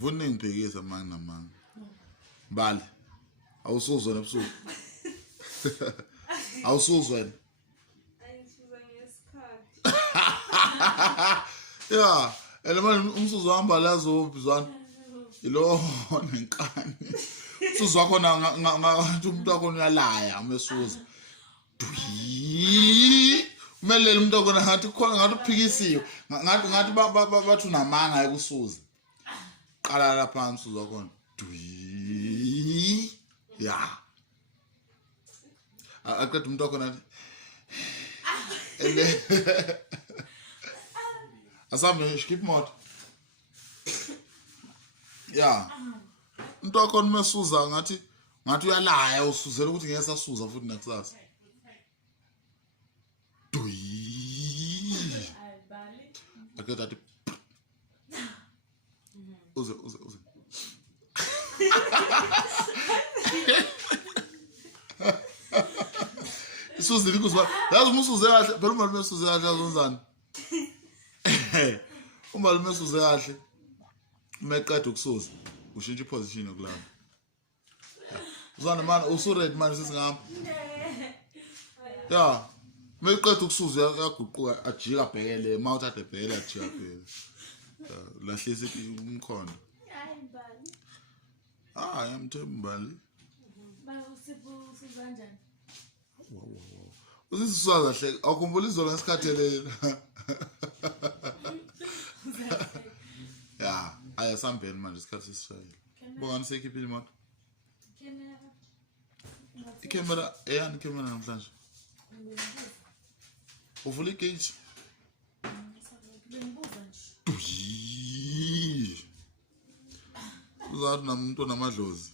Ngivune ngibhekisa amanga namanga. Mbali. Awusuzwa nebusuku. Awusuzwa wena. Ayisuza ngesikhathi. Yeah, elemali umsuzo wahamba lazo bizwana. Yilo nenkani. Umsuzo wakho ngathi umuntu wakho uyalaya umesuza. Umelele umuntu wakho ngathi khona ngathi uphikisiwe. Ngathi bathi unamanga ekusuza. Qala lapha umsuzo wakho. Yeah. Aqeda umuntu wakho nathi. Asambe skip mode. Yeah. Umuntu wakho nimesuza ngathi uyalaya usuzela ukuthi ngeke sasuza futhi nakusasa. Aqeda athi uze. Isuzile kuzwa. Yazi umusuze kahle, phela uma lumesuze kahle azonzana. Uma lumesuze kahle. Umeqeda ukusuza, ushintsha iposition yokulala. Uzana man, usuready manje sesingahamba. Yeah. Meqeda ukusuza yaguquka ajika bhekele, mouth ade bhekele ajika bhekele. Lahlisa umkhondo. Yamthembali. Usibuzanjani? Wow. Usisizwa kahle, awukhumbula izolo ngesikhathelele. Yeah, ayasambeni manje isikhathi sisishayile. Bongani sekhiphile imoto? Ikamera, eyani ikamera namhlanje? Uvula igate. Uzathi namuntu namadlozi.